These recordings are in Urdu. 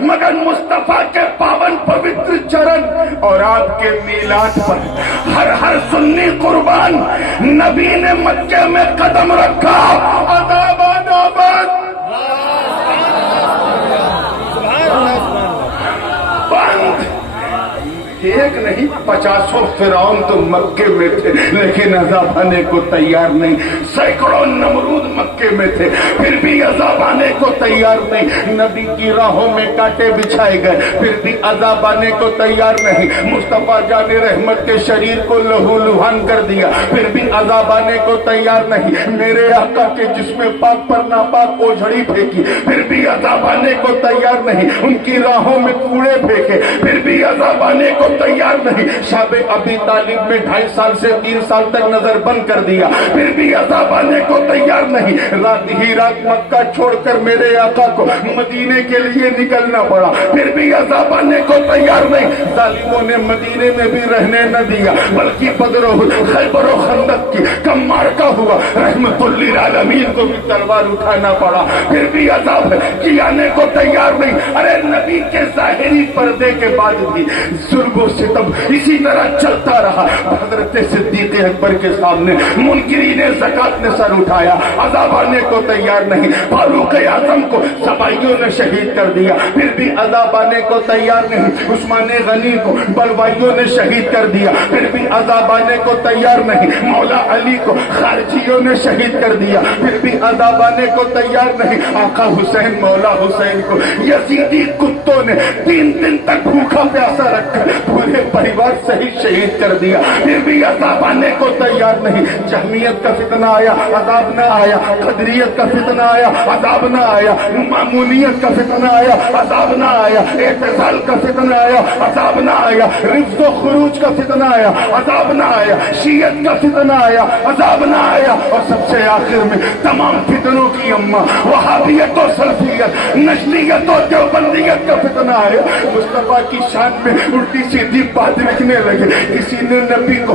مگر مصطفیٰ کے پاون پوتر چرن اور آپ کے میلاد پر ہر سنی قربان نبی نے مکے میں قدم رکھا. آباد آباد بند. ایک نہیں 50 فرعون تو مکے میں تھے لیکن عذاب آنے کو تیار نہیں. سینکڑوں نمرود مکے میں تھے پھر بھی عذاب آنے کو تیار نہیں. نبی کی راہوں میں کانٹے بچھائے گئے پھر بھی عذاب آنے کو تیار نہیں. مصطفیٰ جان رحمت کے شریر کو لہو لہان کر دیا پھر بھی عذاب آنے کو تیار نہیں. میرے آقا کے جسم پاک پر ناپاک اوجھڑی پھینکی پھر بھی عذاب آنے کو تیار نہیں. ان کی راہوں میں کوڑے پھینکے پھر بھی عذاب آنے کو تیار نہیں. شاب ابی طالب میں 2.5 سال سے 3 سال تک نظر بند کر دیا پھر بھی عذاب آنے کو تیار نہیں. رات ہی رات مکہ چھوڑ کر میرے آقا کو مدینے کے لیے نکلنا پڑا پھر بھی عذاب آنے کو تیار نہیں. ظالموں نے مدینے میں بھی رہنے نہ دیا بلکہ بدر و خیبر و خندق کی کم مارکا ہوا. رحمت للعالمین کو بھی تلوار اٹھانا پڑا پھر بھی عذاب کی آنے کو تیار نہیں. ارے نبی کے ظاہری پردے کے بعد بھی ظلم و ستم اسی طرح چلتا رہا. حضرت صدیق اکبر کے سامنے منکرین زکات نے سر اٹھایا عذاب آنے کو تیار نہیں. فاروق اعظم کو سپاہیوں نے شہید کر دیا پھر بھی عذاب آنے کو تیار نہیں. عثمان غنی کو بلوائیوں نے شہید کر دیا پھر بھی عذاب آنے کو تیار نہیں. مولا علی کو خارجیوں نے شہید کر دیا پھر بھی عذاب آنے کو تیار نہیں. آقا حسین مولا حسین کو یزیدی کتوں نے 3 دن تک بھوکا پیاسا رکھ کر پورے پریوار صحیح شہید کر دیا پھر بھی عذاب آنے کو تیار نہیں. جہمیت کا فتنہ آیا عذاب نہ آیا. قدریت کا فتنہ آیا عذاب نہ آیا. معمولیت کا فتنہ آیا عذاب نہ آیا. اعتزال کا فتنہ آیا عذاب نہ آیا. رفض و خروج کا فتنہ آیا عذاب نہ آیا. شیعت کا فتنہ آیا عذاب نہ آیا. اور سب سے آخر میں تمام فتنوں کی اماں وہابیت و سلفیت نجدیت و دیوبندیت کا فتنہ آیا. مصطفیٰ کی شان میں الٹی سیدھی بات لکھنے لگے. کسی نے نبی کو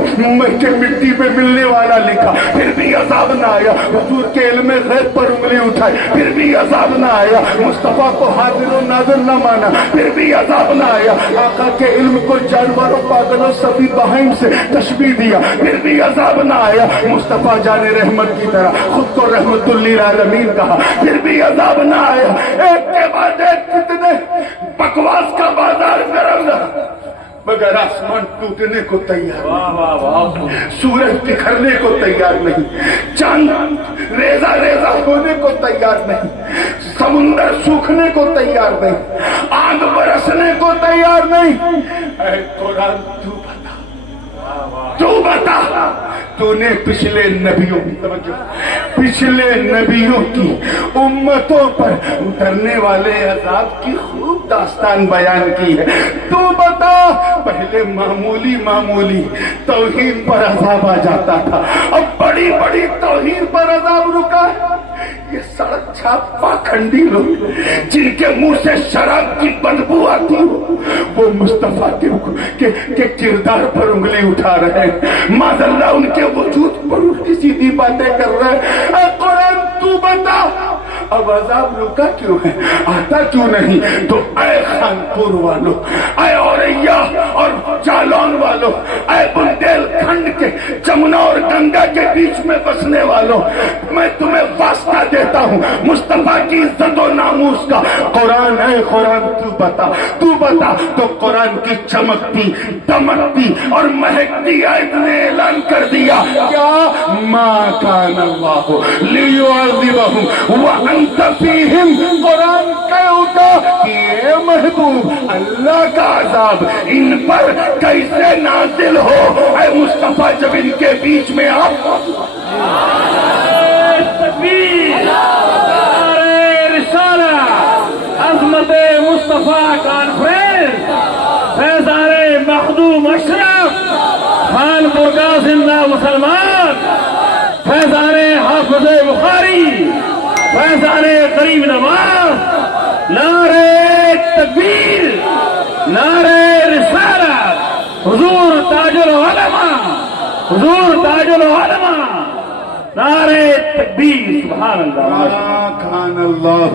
کے مٹی میں ملنے والا لکھا پھر بھی عذاب نہ آیا. حضور کے علم غیب پر انگلی اٹھائی پھر بھی عذاب نہ آیا. مصطفیٰ کو حاضر و ناظر نہ مانا پھر بھی عذاب نہ آیا. آقا کے علم کو جانوروں پاگلوں سبھی بہائم سے تشبیہ دیا پھر بھی عذاب نہ آیا. مصطفیٰ جان رحمت کی طرح خود کو رحمت للعالمین کہا پھر بھی عذاب نہ آیا. ایک کے بعد ایک فتنے بکواس کا بازار گرم رہا مگر آسمان ٹوٹنے کو تیار نہیں. سورج بکھرنے کو تیار نہیں. چاند ریزہ ریزہ ہونے کو تیار نہیں. سمندر سوکھنے کو تیار نہیں. آگ برسنے کو تیار نہیں. اے قرآن تو بتا تو نے پچھلے نبیوں کی امتوں پر اترنے والے عذاب کی خوب داستان بیان کی ہے. تو بتا پہلے معمولی توہین پر عذاب آ جاتا تھا اب بڑی توہین پر عذاب رکا ہے. یہ سڑک چھاپ پاکھنڈی لوگ جن کے منہ سے شراب کی بدبو آتی ہو وہ مصطفیٰ کے کردار پر انگلی اٹھا رہے ہیں. معاذ اللہ ان کے وجود پر الٹی سیدھی باتیں کر رہے ہیں. اے قرآن تو بتا اب عذاب رکا کیوں ہے آتا کیوں نہیں. تو اے خانپور والو اے اوریا اور جالون والو اے بندیل کھنڈ کے جمنا اور گنگا کے بیچ میں بسنے والو میں تمہیں واسطہ دیتا ہوں مصطفیٰ کی عزت و ناموس کا. قرآن ہے قرآن تو بتا تو قرآن کی چمکتی دمکتی اور مہکتی آیت نے اعلان کر دیا کیا ما کان اللہ لیعذبہم وانت فیہم. قرآن کہہ اٹھا کہ اے محبوب اللہ کا عذاب ان پر کیسے نازل ہو. اے مصطفیٰ جب ان کے بیچ میں آپ رسالہ عظمت مصطفیٰ کانفرنس فیضان مخدوم اشرف خانپور کا زندہ مسلمان فیضان حافظ بخاری فیضان غریب نواز نعرہ تکبیر نعرہ رسالت حضور تاج العلماء نعرہ تکبیر. سبحان اللہ. ما کان اللہ